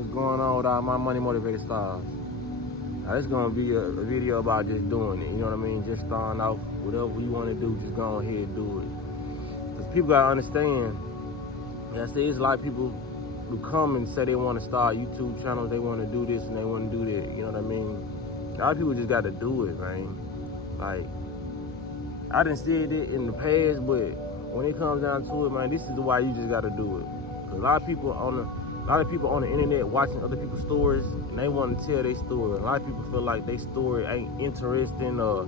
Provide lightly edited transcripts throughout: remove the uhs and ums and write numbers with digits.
What's going on with all my money motivated stars? Now, this gonna be a video about just doing it. You know what I mean? Just starting off, whatever you want to do, just go ahead and do it. Cause people gotta understand. Like I said, there's a lot of people who come and say they want to start YouTube channels, they want to do this and they want to do that. You know what I mean? A lot of people just gotta do it, man. Like, I done said it in the past, but when it comes down to it, man, this is why you just gotta do it. Cause a lot of people on the internet watching other people's stories, and they want to tell their story. A lot of people feel like their story ain't interesting, or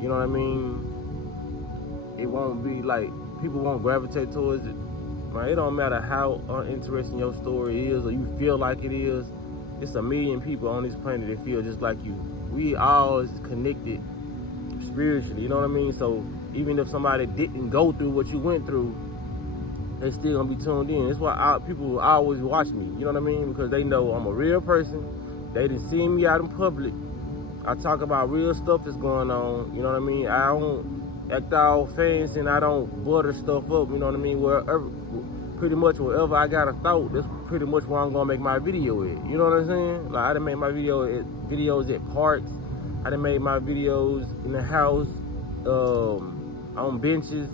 you know what I mean. It won't be like people won't gravitate towards it. Man, it don't matter how uninteresting your story is, or you feel like it is. It's a million people on this planet that feel just like you. We all is connected spiritually, you know what I mean? So even if somebody didn't go through what you went through, they still gonna be tuned in. That's why people always watch me, you know what I mean? Because they know I'm a real person. They done seen me out in public. I talk about real stuff that's going on, you know what I mean? I don't act all fancy and I don't butter stuff up, you know what I mean? Pretty much wherever I got a thought, that's pretty much where I'm gonna make my video at. You know what I'm saying? Like, I done made my videos at parks. I done made my videos in the house, on benches,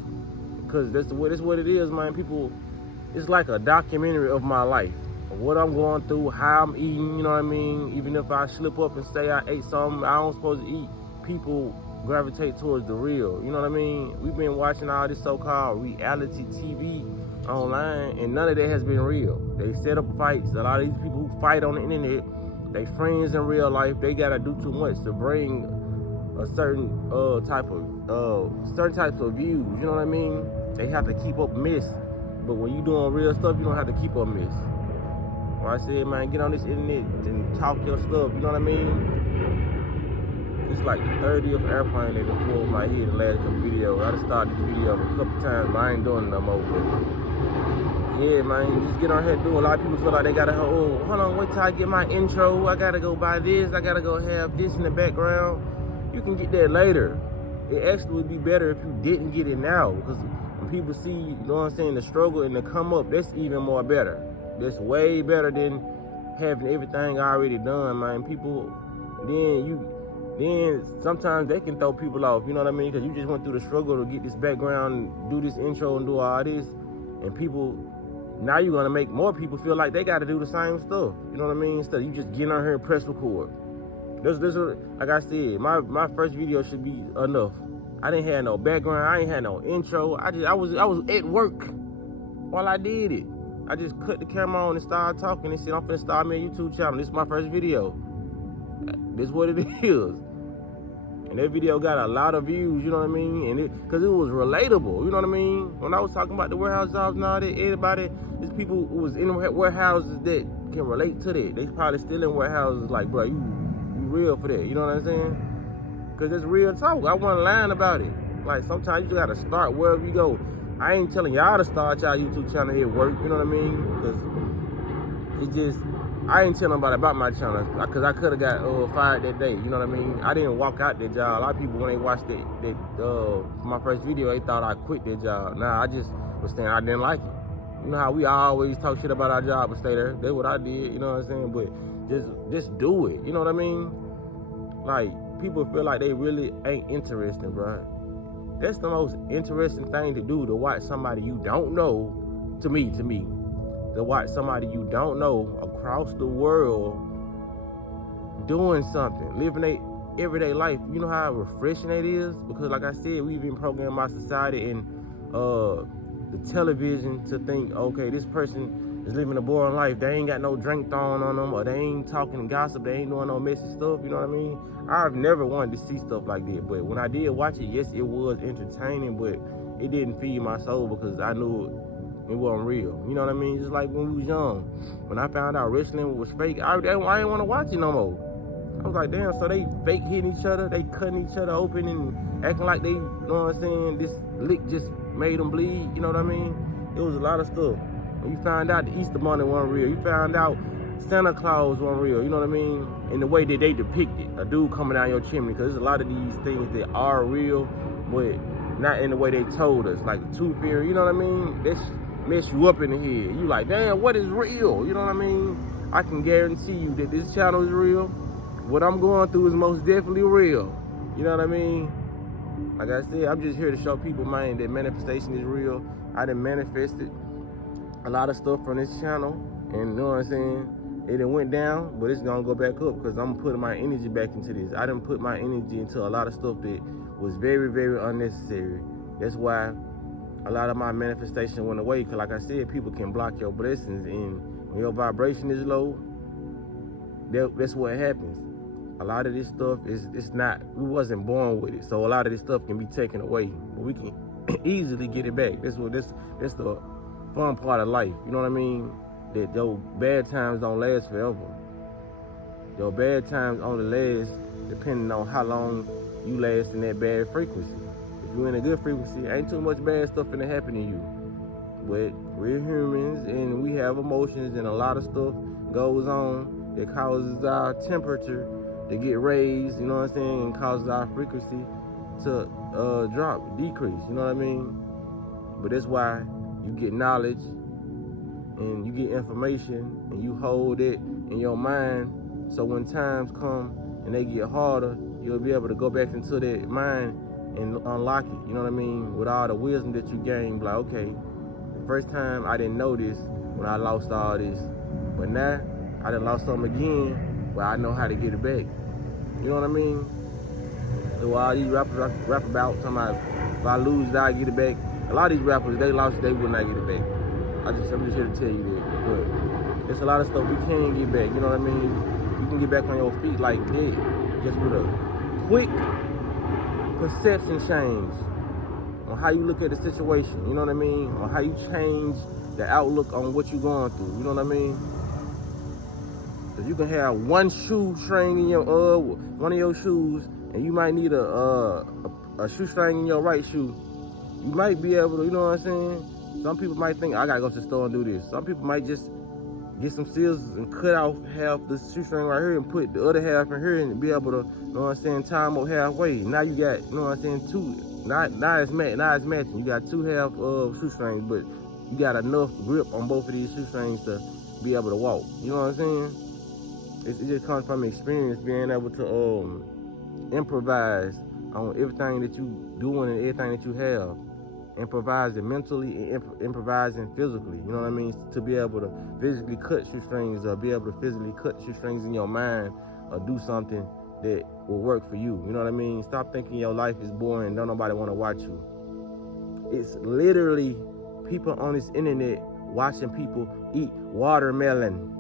because that's what it is, man. People, it's like a documentary of my life, of what I'm going through, how I'm eating, you know what I mean? Even if I slip up and say I ate something I don't supposed to eat, people gravitate towards the real, you know what I mean? We've been watching all this so-called reality TV online, and none of that has been real. They set up fights. A lot of these people who fight on the internet, they friends in real life, they gotta do too much to bring a certain certain types of views, you know what I mean? They have to keep up mess. But when you doing real stuff, you don't have to keep up mess. When I said, man, get on this internet and talk your stuff, you know what I mean? It's like the 30th airplane that done flew over my head in the last couple videos. I done started this video a couple times, but I ain't doing it no more. But yeah, man, just get on here and do it. A lot of people feel like they gotta, oh, hold on, wait till I get my intro. I gotta go buy this. I gotta go have this in the background. You can get that later. It actually would be better if you didn't get it now, because when people see, you know what I'm saying, the struggle and the come up, that's even more better. That's way better than having everything already done, man. People, then sometimes they can throw people off, you know what I mean? Because you just went through the struggle to get this background, do this intro and do all this, and people, now you're gonna make more people feel like they gotta do the same stuff, you know what I mean? Instead of you just getting on here and press record. This like I said, my first video should be enough. I didn't have no background, I ain't had no intro. I was at work while I did it. I just cut the camera on and started talking and said, I'm finna start me a YouTube channel. This is my first video. This is what it is. And that video got a lot of views, you know what I mean? And because it was relatable, you know what I mean? When I was talking about the warehouse jobs and all that, everybody, there's people who was in warehouses that can relate to that. They probably still in warehouses like, bro, you real for that, you know what I'm saying? Because it's real talk. I wasn't lying about it. Like, sometimes you just gotta start wherever you go. I ain't telling y'all to start y'all YouTube channel at work, you know what I mean? Because it just, I ain't telling nobody about my channel, because I could have got fired that day, you know what I mean? I didn't walk out that job. A lot of people, when they watched my first video, they thought I quit that job. Nah, I just was saying I didn't like it. You know how we always talk shit about our job and stay there? That's what I did, you know what I'm saying? But just do it, you know what I mean? Like, people feel like they really ain't interesting, bro. That's the most interesting thing to do, to watch somebody you don't know, to me, to watch somebody you don't know across the world doing something, living their everyday life. You know how refreshing it is? Because like I said, we've been programmed by society and the television to think, okay, this person is living a boring life. They ain't got no drink thrown on them, or they ain't talking gossip, they ain't doing no messy stuff, you know what I mean? I've never wanted to see stuff like that, but when I did watch it, yes, it was entertaining, but it didn't feed my soul because I knew it wasn't real, you know what I mean? Just like when we was young, when I found out wrestling was fake, I didn't want to watch it no more. I was like, damn, so they fake hitting each other, they cutting each other open and acting like they, you know what I'm saying, this lick just made them bleed, you know what I mean? It was a lot of stuff. When you found out the Easter Bunny wasn't real, you found out Santa Claus wasn't real, you know what I mean? In the way that they depict it, a dude coming down your chimney, because there's a lot of these things that are real, but not in the way they told us, like the Tooth Fairy, you know what I mean? That's mess you up in the head. You like, damn, what is real? You know what I mean? I can guarantee you that this channel is real. What I'm going through is most definitely real. You know what I mean? Like I said, I'm just here to show people, man, that manifestation is real. I done manifested a lot of stuff from this channel, and you know what I'm saying? It done went down, but it's gonna go back up because I'm putting my energy back into this. I done put my energy into a lot of stuff that was very, very unnecessary. That's why a lot of my manifestation went away, because like I said, people can block your blessings, and when your vibration is low, that's what happens. A lot of this stuff it's not, we wasn't born with it, so a lot of this stuff can be taken away, but we can easily get it back. That's the fun part of life, you know what I mean? That your bad times don't last forever. Your bad times only last depending on how long you last in that bad frequency. If you're in a good frequency, ain't too much bad stuff finna happen to you. But we're humans and we have emotions, and a lot of stuff goes on that causes our temperature to get raised, you know what I'm saying, and causes our frequency to decrease, you know what I mean? But that's why you get knowledge and you get information and you hold it in your mind, so when times come and they get harder, you'll be able to go back into that mind and unlock it, you know what I mean? With all the wisdom that you gained, like, okay, the first time I didn't know this when I lost all this, but now I done lost something again, but I know how to get it back. You know what I mean? So all these rappers rap about, talking about if I lose, I get it back. A lot of these rappers, they lost, they will not get it back. I'm just here to tell you that. But there's a lot of stuff we can get back. You know what I mean? You can get back on your feet like that, just with a quick perception change on how you look at the situation. You know what I mean? On how you change the outlook on what you're going through. You know what I mean? You can have one shoestring in your one of your shoes, and you might need a shoestring in your right shoe. You might be able to, you know what I'm saying? Some people might think, I gotta go to the store and do this. Some people might just get some scissors and cut off half the shoestring right here and put the other half in here and be able to, you know what I'm saying, tie them up halfway. Now you got, you know what I'm saying, two, not it's matching. You got two half of shoestrings, but you got enough grip on both of these shoestrings to be able to walk. You know what I'm saying? It just comes from experience, being able to improvise on everything that you doing and everything that you have. Improvising mentally and improvising physically. You know what I mean? To be able to physically cut shoestrings, or be able to physically cut shoestrings in your mind, or do something that will work for you. You know what I mean? Stop thinking your life is boring, don't nobody want to watch you. It's literally people on this internet watching people eat watermelon,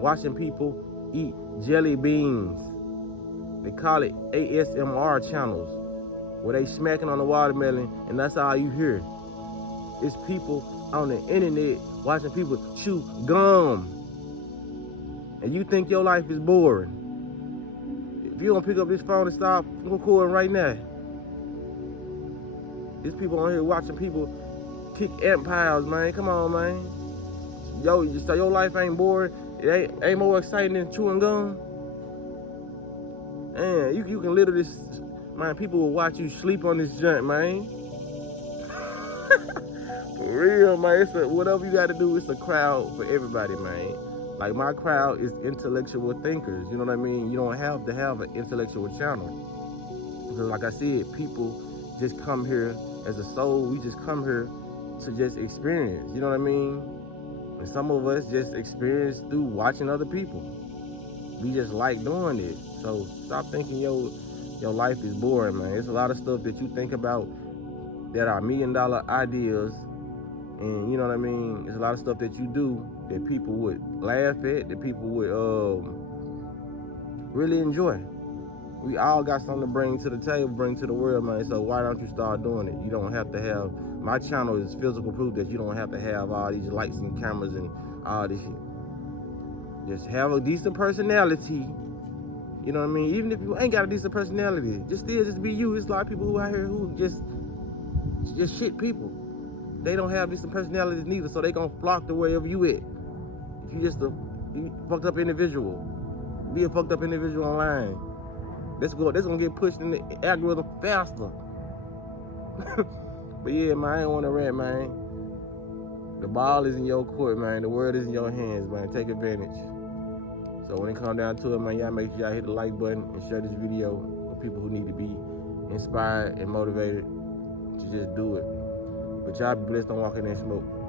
watching people eat jelly beans. They call it ASMR channels, where they smacking on the watermelon and that's all you hear. It's people on the internet watching people chew gum. And you think your life is boring. If you don't pick up this phone and start recording right now, there's people on here watching people kick ant piles, man. Come on, man. Yo, so your life ain't boring. It ain't more exciting than chewing gum. Man, you can literally, man, people will watch you sleep on this joint, man. For real, man. Whatever you got to do, it's a crowd for everybody, man. Like, my crowd is intellectual thinkers. You know what I mean? You don't have to have an intellectual channel. Because like I said, people just come here as a soul. We just come here to just experience. You know what I mean? And some of us just experience through watching other people. We just like doing it. So stop thinking your life is boring, man. It's a lot of stuff that you think about that are $1 million ideas. And you know what I mean? There's a lot of stuff that you do that people would laugh at, that people would really enjoy. We all got something to bring to the table, bring to the world, man. So why don't you start doing it? You don't have to have, my channel is physical proof that you don't have to have all these lights and cameras and all this shit. Just have a decent personality. You know what I mean? Even if you ain't got a decent personality, just be you. There's a lot of people who out here who just shit people. They don't have decent personalities neither, so they gonna flock to wherever you at. If you just a fucked up individual, be a fucked up individual online. That's gonna get pushed in the algorithm faster. But yeah, man, I ain't want to rant, man. The ball is in your court, man. The world is in your hands, man. Take advantage. So when it comes down to it, man, y'all make sure y'all hit the like button and share this video with people who need to be inspired and motivated to just do it. But y'all be blessed on walking in smoke.